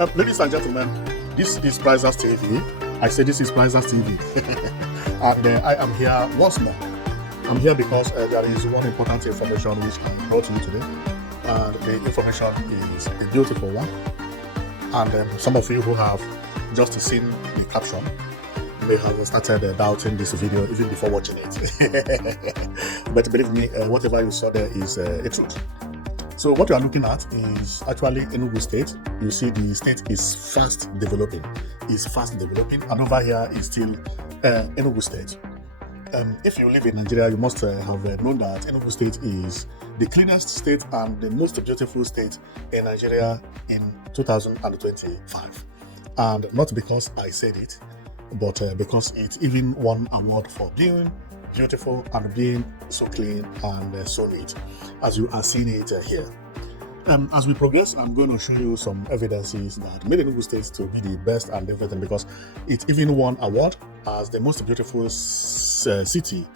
Ladies and gentlemen, this is Prizers TV. I say this is Prizers TV. And I am here once more. I'm here because there is one important information which I brought to you today. And the information is a beautiful one. And some of you who have just seen the caption may have started doubting this video even before watching it. But believe me, whatever you saw there is a truth. So what you are looking at is actually Enugu State. You see the state is fast developing. And over here is still Enugu State. If you live in Nigeria, you must have known that Enugu State is the cleanest state and the most beautiful state in Nigeria in 2025. And not because I said it, but because it even won award for being beautiful and being so clean and so neat, as you are seeing it here. As we progress, I'm going to show you some evidences that made Enugu State to be the best and everything, because it even won award as the most beautiful city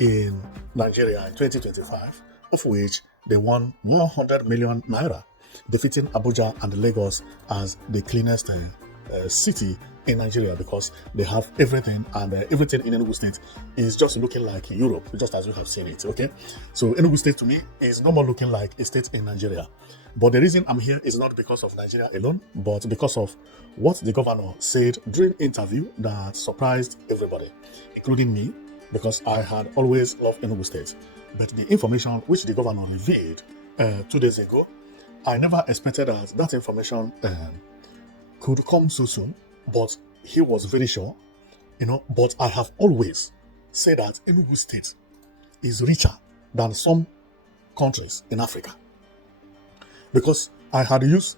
in Nigeria in 2025, of which they won 100 million naira, defeating Abuja and Lagos as the cleanest city in Nigeria, because they have everything, and everything in Enugu State is just looking like Europe, just as you have seen it. Okay, so Enugu State to me is no more looking like a state in Nigeria. But the reason I'm here is not because of Nigeria alone, but because of what the governor said during interview that surprised everybody, including me, because I had always loved Enugu State. But the information which the governor revealed 2 days ago, I never expected that information could come so soon. But he was very sure, but I have always said that Enugu State is richer than some countries in Africa. Because I had used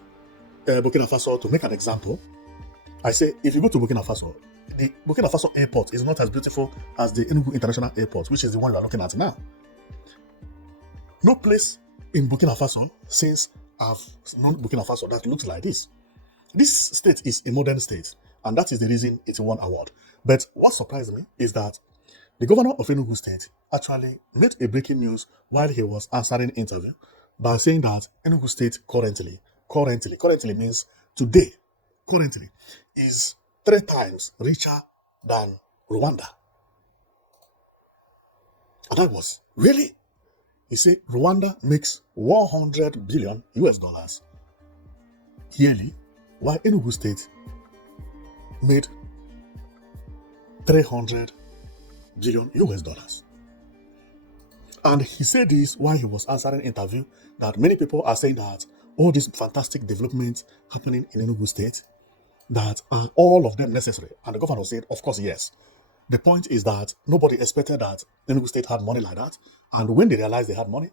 Burkina Faso to make an example. I say, if you go to Burkina Faso, the Burkina Faso airport is not as beautiful as the Enugu International Airport, which is the one you are looking at now. No place in Burkina Faso, since I've known Burkina Faso, that looks like this. This state is a modern state, and that is the reason it won award. But what surprised me is that the governor of Enugu State actually made a breaking news while he was answering interview by saying that Enugu State currently means today, currently is 3 times richer than Rwanda. And I was, really? He said Rwanda makes 100 billion US dollars yearly, while Enugu State made 300 billion US dollars. And he said this while he was answering interview, that many people are saying that all these fantastic developments happening in Enugu State, that are all of them necessary. And the governor said, of course, yes. The point is that nobody expected that Enugu State had money like that. And when they realized they had money,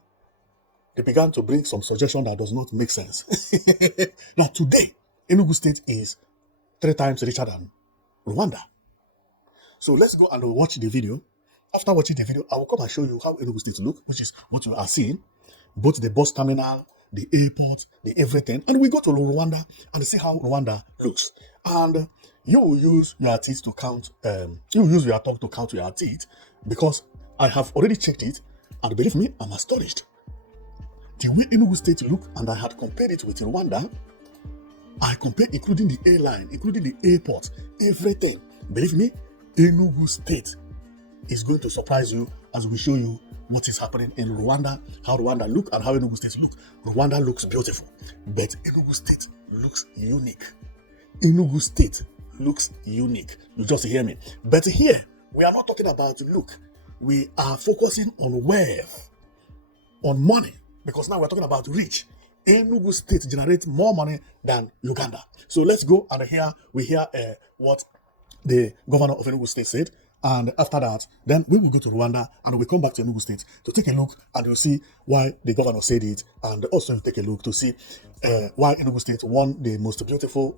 they began to bring some suggestion that does not make sense. Now today, Enugu State is 3 times richer than Rwanda. So let's go and watch the video. After watching the video, I will come and show you how Enugu State look, which is what you are seeing. Both the bus terminal, the airport, the everything. And we go to Rwanda and see how Rwanda looks. And you will use your teeth to count, you will use your tongue to count your teeth, because I have already checked it, and believe me, I'm astonished. The way Enugu State look, and I had compared it with Rwanda. I compared including the airline, including the airport, everything. Believe me, Enugu State is going to surprise you as we show you what is happening in Rwanda, how Rwanda look and how Enugu State look. Rwanda looks beautiful, but Enugu State looks unique. Enugu State looks unique. You just hear me. But here, we are not talking about look. We are focusing on wealth, on money, because now we're talking about rich. Enugu State generates more money than Uganda. So let's go and hear what the governor of Enugu State said. And after that, then we will go to Rwanda and we'll come back to Enugu State to take a look, and you'll see why the governor said it. And also you take a look to see why Enugu State won the most beautiful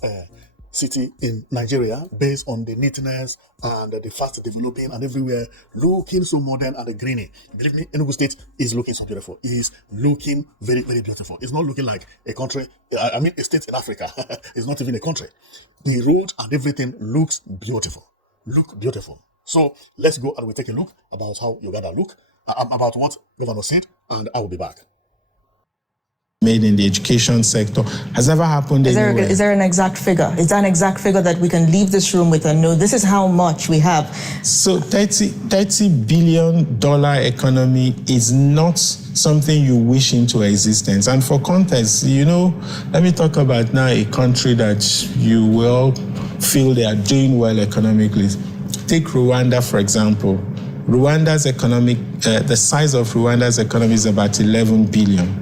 city in Nigeria, based on the neatness and the fast developing and everywhere looking so modern and greeny. Believe me, Enugu State is looking so beautiful. It is looking very, very beautiful. It's not looking like a country, I mean a state in Africa. It's not even a country. The road and everything looks beautiful. Look beautiful. So let's go and we take a look about how Uganda look, about what governor said, and I will be back. made in the education sector has ever happened anywhere. Is there an exact figure? Is there an exact figure that we can leave this room with and know this is how much we have? So $30 billion economy is not something you wish into existence. And for context, let me talk about now a country that you will feel they are doing well economically. Take Rwanda, for example. Rwanda's the size of Rwanda's economy is about 11 billion.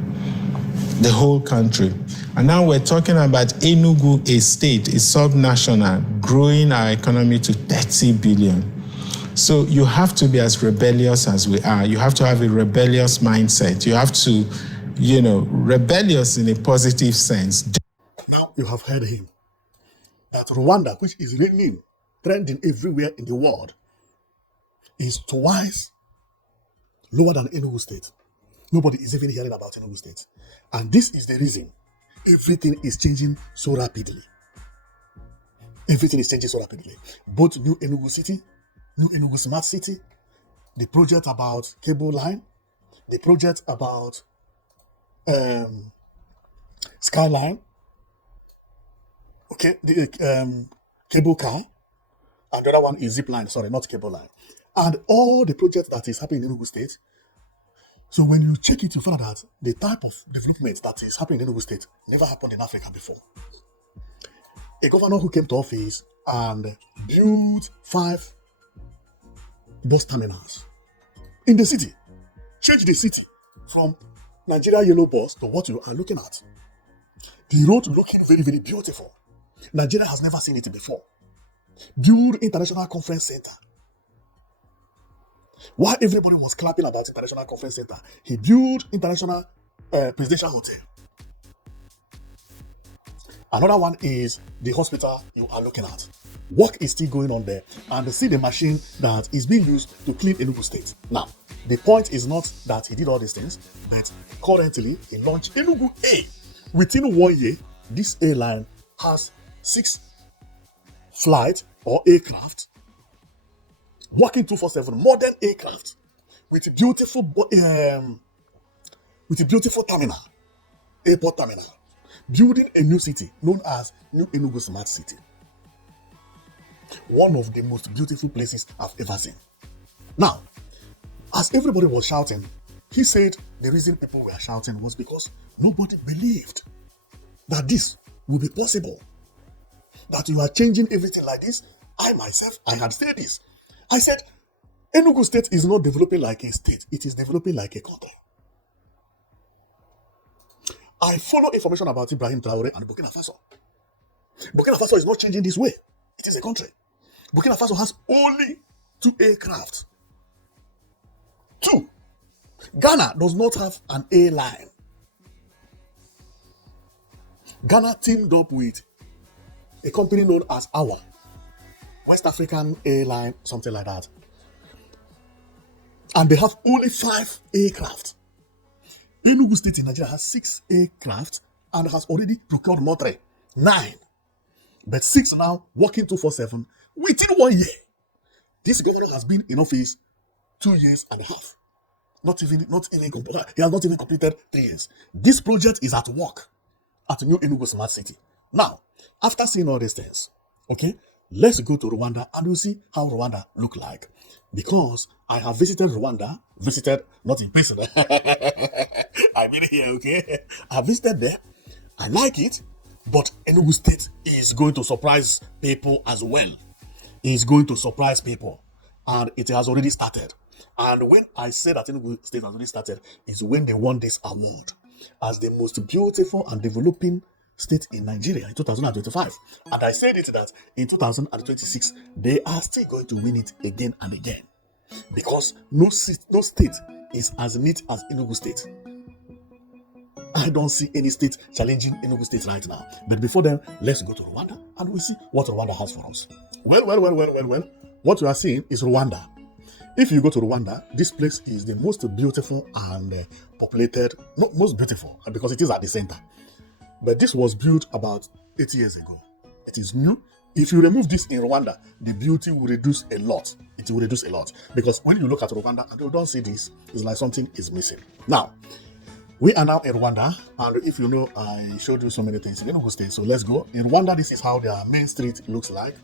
The whole country. And now we're talking about Enugu, a state, a subnational, growing our economy to 30 billion. So you have to be as rebellious as we are. You have to have a rebellious mindset. You have to, rebellious in a positive sense. Now you have heard him. That Rwanda, which is raining, trending everywhere in the world, is twice lower than Enugu state. Nobody is even hearing about Enugu state. And this is the reason everything is changing so rapidly. Everything is changing so rapidly. Both New Enugu City, New Enugu Smart City, the project about cable line, the project about skyline, okay, the cable car, and the other one is zip line, sorry, not cable line. And all the projects that is happening in Enugu state. So when you check it, you find out that the type of development that is happening in Enugu state never happened in Africa before. A governor who came to office and built 5 bus terminals in the city, changed the city from Nigeria yellow bus to what you are looking at. The road looking very, very beautiful. Nigeria has never seen it before. Build International Conference Center. While everybody was clapping about International Conference Center, he built International Presidential Hotel. Another one is the hospital you are looking at. Work is still going on there, and see the machine that is being used to clean Enugu State. Now, the point is not that he did all these things, but currently he launched Enugu A. Within 1 year, this airline has 6 flights or aircraft working 24/7, modern aircraft with a beautiful terminal, airport terminal, building a new city known as New Enugu Smart City. One of the most beautiful places I've ever seen. Now, as everybody was shouting, he said the reason people were shouting was because nobody believed that this would be possible. That you are changing everything like this. I myself, I had said this. I said, Enugu State is not developing like a state. It is developing like a country. I follow information about Ibrahim Traore and Burkina Faso. Burkina Faso is not changing this way. It is a country. Burkina Faso has only 2 aircraft. 2. Ghana does not have an airline. Ghana teamed up with a company known as AWA, West African Airline, something like that. And they have only 5 aircraft. Enugu State in Nigeria has 6 aircraft and has already procured more 9. But 6 now working 24/7 within 1 year. This governor has been in office 2 years and a half. He has not even completed 3 years. This project is at work at New Enugu Smart City. Now, after seeing all these things, okay, let's go to Rwanda and we'll see how Rwanda look like. Because I have visited Rwanda, not in person. I've been here, okay? I visited there. I like it, but Enugu State is going to surprise people as well. It's going to surprise people, and it has already started. And when I say that Enugu State has already started, is when they won this award as the most beautiful and developing state in Nigeria in 2025. And I said it that in 2026, they are still going to win it again and again. Because no state is as neat as Enugu State. I don't see any state challenging Enugu State right now. But before then, let's go to Rwanda and we'll see what Rwanda has for us. Well. What you are seeing is Rwanda. If you go to Rwanda, this place is the most beautiful and populated, not most beautiful, because it is at the center. But this was built about 80 years ago. It is new. If you remove this in Rwanda, the beauty will reduce a lot. It will reduce a lot. Because when you look at Rwanda and you don't see this, it's like something is missing. Now, We are now in Rwanda, and if you know, I showed you so many things in Enugu State. So let's go. In Rwanda, this is how their main street looks like.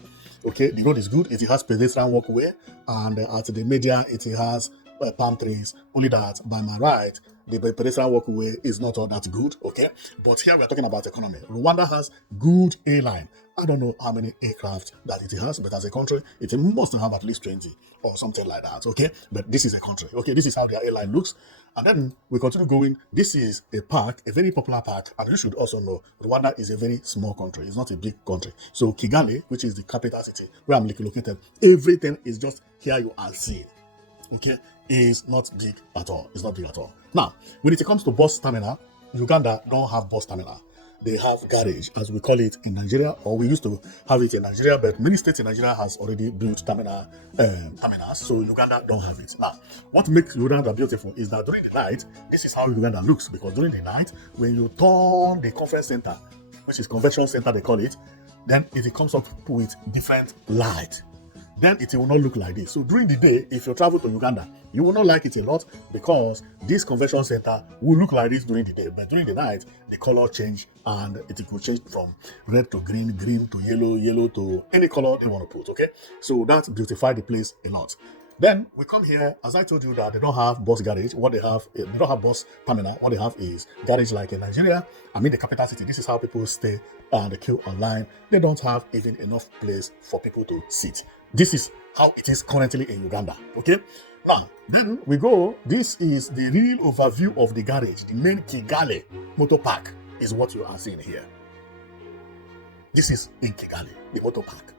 Okay, the road is good. It has pedestrian walkway, and at the media, it has palm trees. Only that, by my right, the pedestrian walkway is not all that good. Okay, but here we're talking about economy. Rwanda has good airline. I don't know how many aircraft that it has, but as a country, it must have at least 20 or something like that. Okay, but this is a country. Okay, this is how their airline looks. And then we continue going. This is a park, a very popular park. And you should also know, Rwanda is a very small country. It's not a big country. So Kigali, which is the capital city where I'm located, everything is just here you are seeing. Okay, is not big at all. It's not big at all. Now, when it comes to bus terminal, Uganda don't have bus terminal. They have garage, as we call it in Nigeria, or we used to have it in Nigeria, but many states in Nigeria has already built terminals, so Uganda don't have it. Now, what makes Uganda beautiful is that during the night, this is how Uganda looks, because during the night, when you turn the conference center, which is convention center they call it, then it comes up with different light. Then it will not look like this. So during the day, if you travel to Uganda, you will not like it a lot because this convention center will look like this during the day. But during the night, the color change and it will change from red to green, green to yellow, yellow to any color they want to put, okay? So that beautifies the place a lot. Then we come here, as I told you that they don't have bus garage. What they have, they don't have bus terminal. What they have is garage like in Nigeria. I mean the capital city. This is how people stay and they queue online. They don't have even enough place for people to sit. This is how it is currently in Uganda. Okay. Now, then we go. This is the real overview of the garage. The main Kigali motor park is what you are seeing here. This is in Kigali, the motor park.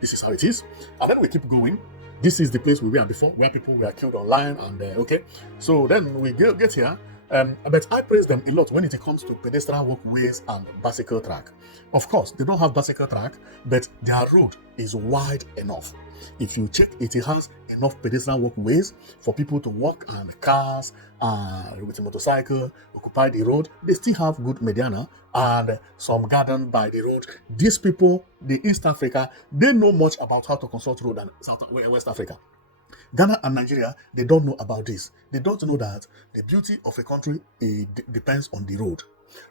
This is how it is. And then we keep going. This is the place we were before, where people were killed online, and okay. So then we get here. But I praise them a lot when it comes to pedestrian walkways and bicycle track. Of course, they don't have bicycle track, but their road is wide enough. If you check, it has enough pedestrian walkways for people to walk and cars with a motorcycle occupy the road. They still have good mediana and some garden by the road. These people, the East Africa, they know much about how to construct road than West Africa. Ghana and Nigeria, they don't know about this. They don't know that the beauty of a country depends on the road.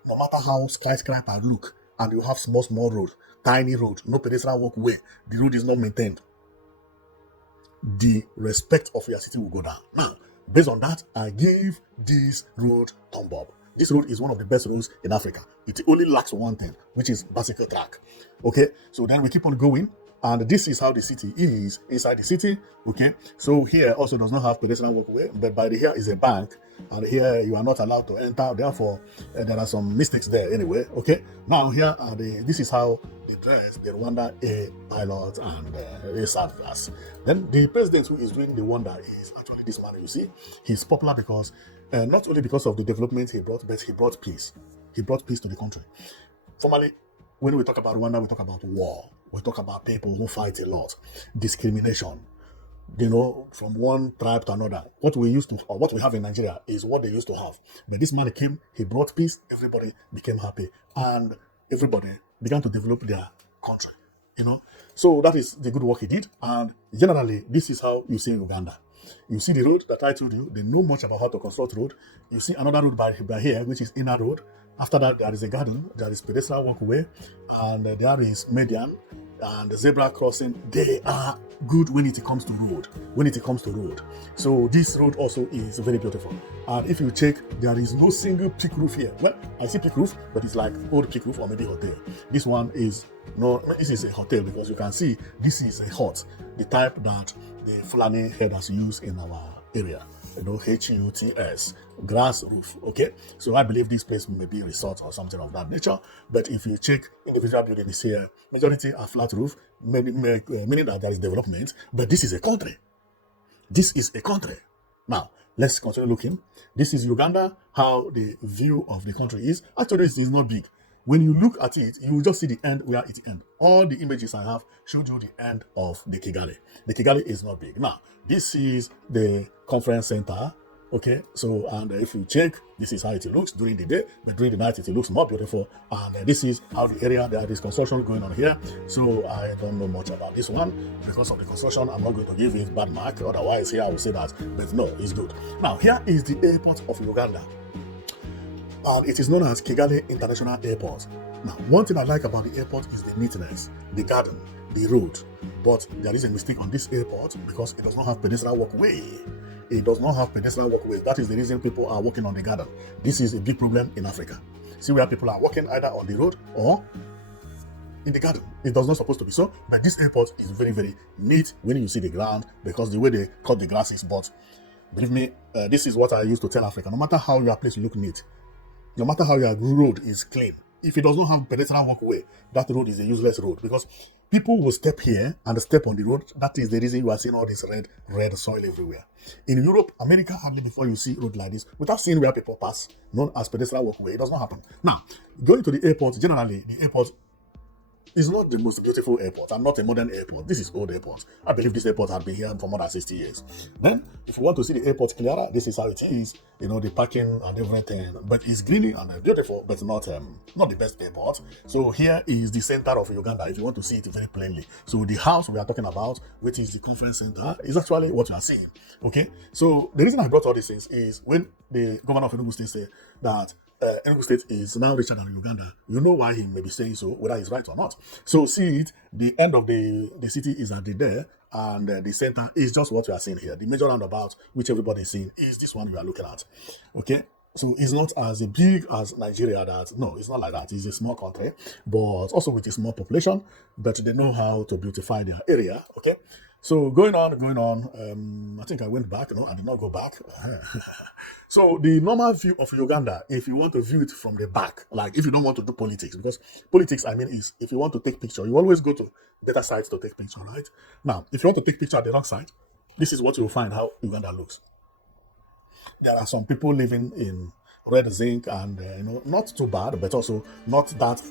No matter how skyscraper look, and you have small road, tiny road, no pedestrian walkway, the road is not maintained, the respect of your city will go down. Now, based on that, I give this road thumb up. This road is one of the best roads in Africa. It only lacks one thing, which is bicycle track. Okay, so then we keep on going. And this is how the city is inside the city. Okay, so here also does not have pedestrian walkway, but by the here is a bank, and here you are not allowed to enter. Therefore, there are some mistakes there anyway. Okay, now here are this is how they dress the Rwanda Air pilot and Air Service. Then the president who is doing the wonder is actually this man. You see, he's popular because not only because of the development he brought, but he brought peace. He brought peace to the country. Formerly, when we talk about Rwanda, we talk about war. We talk about people who fight a lot, discrimination, from one tribe to another. What we used to, or what we have in Nigeria, is what they used to have. But this man came, he brought peace, everybody became happy, and everybody began to develop their country. So that is the good work he did. And generally, this is how you see in Uganda. You see the road that I told you, they know much about how to construct road. You see another road by here, which is inner road. After that, there is a garden, there is pedestrian walkway, and there is median and the zebra crossing. They are good when it comes to road. So this road also is very beautiful. And if you check, there is no single peak roof here. Well, I see peak roof, but it's like old peak roof or maybe hotel. This one is this is a hotel because you can see this is a hut, the type that the Fulani herders use in our area. HUTS, grass roof. Okay, so I believe this place may be a resort or something of that nature. But if you check individual buildings here, majority are flat roof, meaning that there is development. But this is a country. This is a country. Now let's continue looking. This is Uganda. How the view of the country is. Actually, it is not big. When you look at it, you will just see the end where it ends. All the images I have showed you the end of the Kigali. The Kigali is not big. Now, this is the conference center. Okay, so, and if you check, this is how it looks during the day, but during the night it looks more beautiful. And this is how the area, there is construction going on here. So I don't know much about this one. Because of the construction, I'm not going to give it bad mark. Otherwise, here I will say that, but no, it's good. Now, here is the airport of Uganda. and it is known as Kigali International Airport. Now, one thing I like about the airport is the neatness, the garden, the road. But there is a mistake on this airport because it does not have pedestrian walkway. It does not have pedestrian walkway. That is the reason people are walking on the garden. This is a big problem in Africa. See where people are walking either on the road or in the garden. It does not supposed to be so, but this airport is very, very neat when you see the ground because the way they cut the grass is. But believe me, this is what I used to tell Africa. No matter how your place look neat, no matter how your road is clean, if it does not have pedestrian walkway, that road is a useless road because people will step here and step on the road. That is the reason you are seeing all this red soil everywhere. In Europe, America, hardly before you see road like this, without seeing where people pass, known as pedestrian walkway, it does not happen. Now, going to the airport, generally, the airport is not the most beautiful airport and not a modern airport. This is old airport. I believe this airport has been here for more than 60 years. Then, if you want to see the airport clearer, this is how it is. You know, the parking and everything. But it's green and beautiful, but not the best airport. So here is the center of Uganda, if you want to see it very plainly. So the house we are talking about, which is the conference center, is actually what you are seeing. Okay? So the reason I brought all these things is when the governor of Enugu State said that Enugu State is now richer than Uganda, you know why he may be saying so, whether he's right or not. So see it, the end of the city is at the there, and the center is just what we are seeing here. The major roundabout, which everybody is seeing, is this one we are looking at. Okay? So it's not as big as Nigeria. No, it's not like that. It's a small country, but also with a small population, but they know how to beautify their area. Okay? So going on, I think I went back. No, I did not go back. So the normal view of Uganda, if you want to view it from the back, like if you don't want to do politics, because politics, I mean, is if you want to take picture, you always go to better sites to take picture, right? Now, if you want to take picture at the wrong side, this is what you'll find how Uganda looks. There are some people living in red zinc and, not too bad, but also not that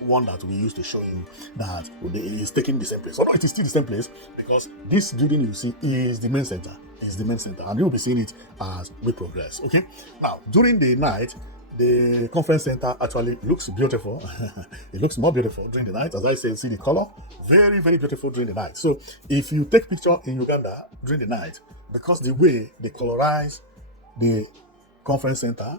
one that we used to show you that is taking the same place. So no, it is still the same place because this building you see is the main center. And you'll be seeing it as we progress. Okay. Now, during the night, the conference center actually looks beautiful. It looks more beautiful during the night. As I said, see the color, very, very beautiful during the night. So if you take picture in Uganda during the night, because the way they colorize the conference center,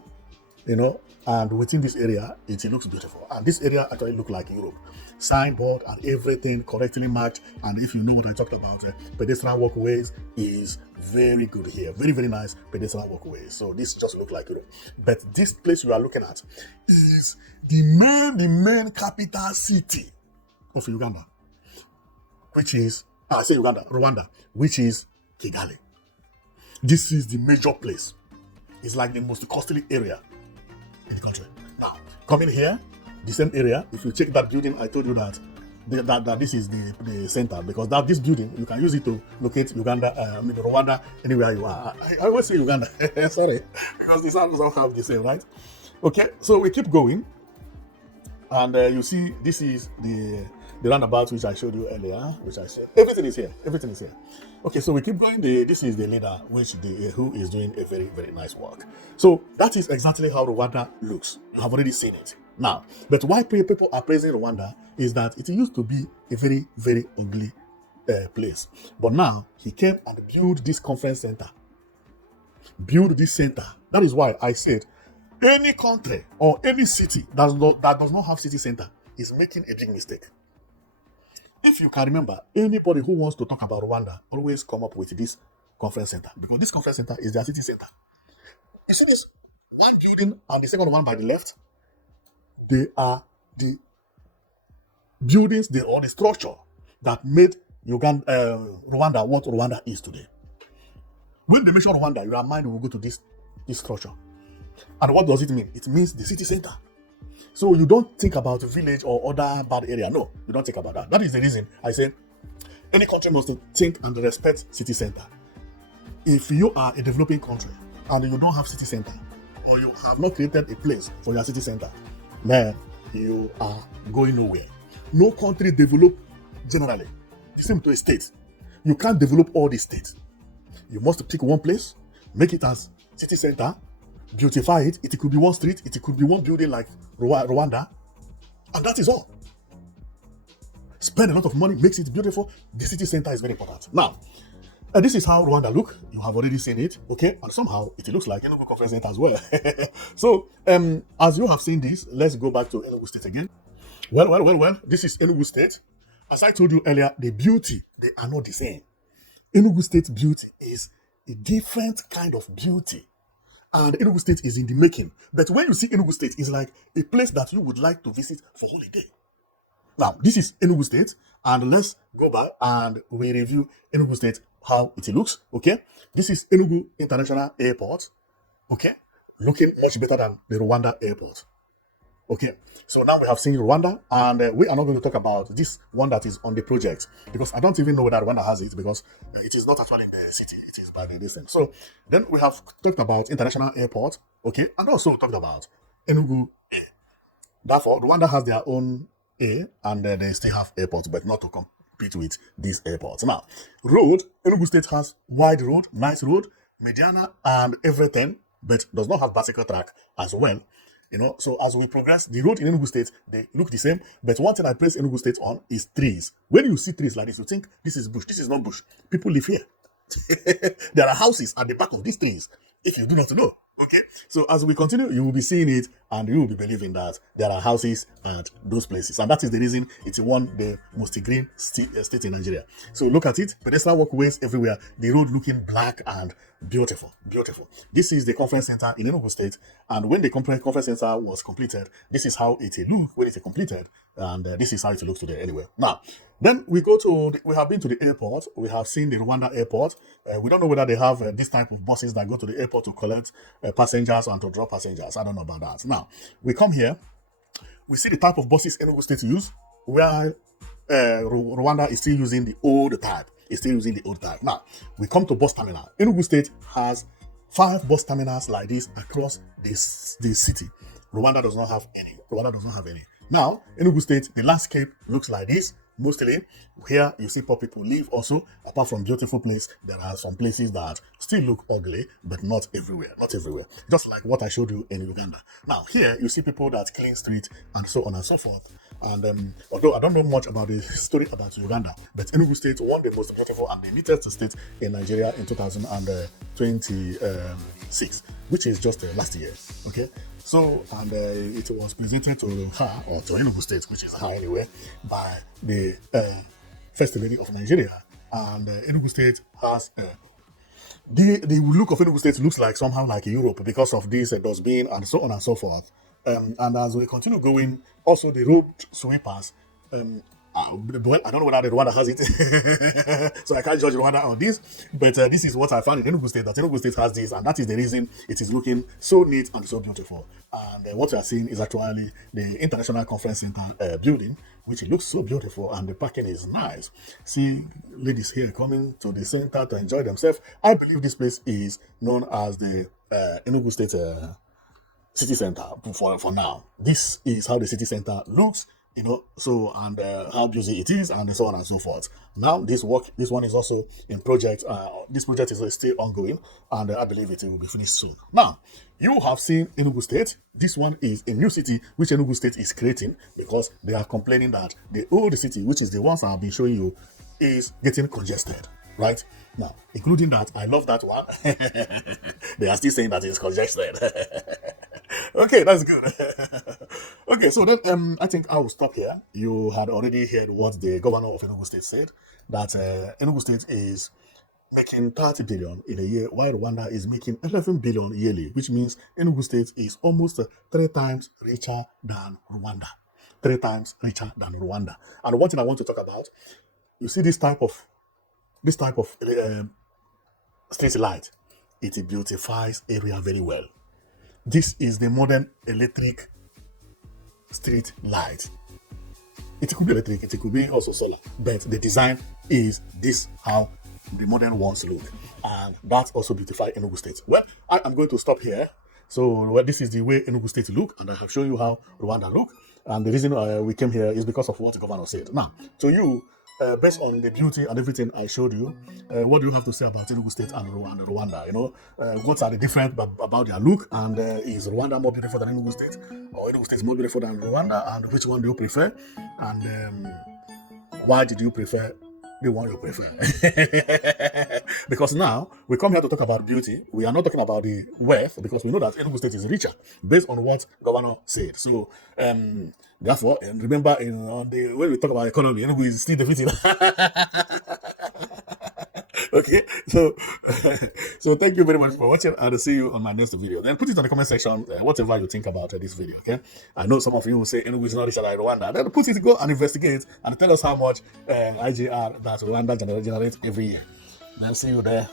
and within this area, it looks beautiful. And this area actually looks like Europe. Signboard and everything correctly marked. And if you know what I talked about, pedestrian walkways is very good here. Very, very nice pedestrian walkways. So this just looks like Europe. But this place you are looking at is the main capital city of Uganda, which is, Rwanda, which is Kigali. This is the major place. It's like the most costly area in the country. Now, coming here, the same area, if you check that building, I told you that this is the center, because this building, you can use it to locate Uganda, Rwanda, anywhere you are. I always say Uganda, sorry, because the sounds all have the same, right? Okay, so we keep going, and you see, this is the roundabout which I showed you earlier, which I said, everything is here. Okay, so we keep going. This is the leader, who is doing a very, very nice work. So that is exactly how Rwanda looks. You have already seen it. Now, but why people are praising Rwanda is that it used to be a very, very ugly place. But now, he came and built this conference center. Build this center. That is why I said, any country or any city that does not have city center is making a big mistake. If you can remember, anybody who wants to talk about Rwanda always come up with this conference center, because this conference center is their city center. You see this one building and the second one by the left? They are the buildings, or the structure that made Rwanda what Rwanda is today. When they mention Rwanda, your mind will go to this structure. And what does it mean? It means the city center. So you don't think about a village or other bad area. No, you don't think about that. That is the reason I say any country must think and respect city center. If you are a developing country and you don't have city center, or you have not created a place for your city center, then you are going nowhere. No country develop generally. The same to a state. You can't develop all the states. You must pick one place, make it as city center, beautify it. It could be one street, it could be one building like Rwanda, and that is all. Spend a lot of money, makes it beautiful. The city center is very important. Now, This is how Rwanda look. You have already seen it, okay? And somehow it looks like Enugu Conference Center as well. So, as you have seen this, let's go back to Enugu State again. Well. This is Enugu State. As I told you earlier, the beauty, they are not the same. Enugu State beauty is a different kind of beauty. And Enugu State is in the making. But when you see Enugu State, it's like a place that you would like to visit for holiday. Now, this is Enugu State, and let's go back and we review Enugu State, how it looks, okay? This is Enugu International Airport, okay? Looking much better than the Rwanda airport, okay? So now we have seen Rwanda, and we are not going to talk about this one that is on the project, because I don't even know whether Rwanda has it, because it is not actually in the city, it is by the distance. So then we have talked about International Airport, okay? And also talked about Enugu Air. Therefore, Rwanda has their own A, and they still have airports, but not to compete with these airports. Now, road, Enugu State has wide road, nice road, mediana, and everything, but does not have bicycle track as well. You know, so as we progress, the road in Enugu State, they look the same, but one thing I praise Enugu State on is trees. When you see trees like this, you think this is bush. This is not bush. People live here. There are houses at the back of these trees, if you do not know. Okay, so as we continue, you will be seeing it and you will be believing that there are houses at those places. And that is the reason it's one the most green state in Nigeria. So look at it, pedestrian walkways everywhere, the road looking black and beautiful, beautiful. This is the conference center in Enugu State. And when the conference center was completed, this is how it looked when it completed. And this is how it looks today anyway. Now, then we go to, we have been to the airport. We have seen the Rwanda airport. We don't know whether they have this type of buses that go to the airport to collect passengers and to drop passengers. I don't know about that. Now, we come here. We see the type of buses Enugu State use, where Rwanda is still using the old type. It's still using the old type. Now, we come to bus terminal. Enugu State has 5 bus terminals like this across this city. Rwanda does not have any. Rwanda does not have any. Now, Enugu State, the landscape looks like this. Mostly, here you see poor people live also. Apart from beautiful place, there are some places that still look ugly, but not everywhere. Not everywhere. Just like what I showed you in Uganda. Now, here you see people that clean street and so on and so forth. And although I don't know much about the story about Uganda, but Enugu State won the most beautiful and the neatest state in Nigeria in 2026, which is just last year. Okay. So, and it was presented to her, or to Enugu State, which is her anyway, by the First Lady of Nigeria. And Enugu State has the look of Enugu State looks like somehow like Europe because of this dustbin and so on and so forth. And as we continue going, also the road sweepers. Well, I don't know whether the Rwanda has it, so I can't judge Rwanda on this. But this is what I found in Enugu State, that Enugu State has this, and that is the reason it is looking so neat and so beautiful. And what we are seeing is actually the International Conference Center building, which looks so beautiful, and the parking is nice. See ladies here coming to the center to enjoy themselves. I believe this place is known as the Enugu State City Center for now. This is how the city center looks. You know, so, and how busy it is, and so on and so forth. Now, this one is also in project. This project is still ongoing, and I believe it will be finished soon. Now, you have seen Enugu State. This one is a new city which Enugu State is creating, because they are complaining that the old city, which is the ones I've been showing you, is getting congested. Right now, including that, I love that one. They are still saying that it's congested. Okay, that's good. Okay, so then I think I will stop here. You had already heard what the governor of Enugu State said, that Enugu State is making 30 billion in a year, while Rwanda is making 11 billion yearly, which means Enugu State is almost 3 times richer than Rwanda. 3 times richer than Rwanda. And one thing I want to talk about, you see this type of street light, it beautifies area very well. This is the modern electric street light. It could be electric, it could be also solar, but the design is this how the modern ones look, and that also beautifies Enugu State. Well, I am going to stop here. So this is the way Enugu State look, and I have shown you how Rwanda look. And the reason we came here is because of what the governor said. Now, to you, based on the beauty and everything I showed you, what do you have to say about Enugu State and Rwanda? You know, what are the difference about their look? And is Rwanda more beautiful than Enugu State, or Enugu State more beautiful than Rwanda? And which one do you prefer? And why did you prefer the one you prefer. Because now we come here to talk about beauty. We are not talking about the wealth because we know that Enugu State is richer based on what Governor said. So, therefore, and remember, when we talk about economy, Enugu is still defeating. Okay, so so thank you very much for watching, and I'll see you on my next video. Then put it on the comment section, whatever you think about this video. Okay, I know some of you will say Enugu is not richer than Rwanda. Then put it, go and investigate and tell us how much IGR that Rwanda generates every year. Then see you there.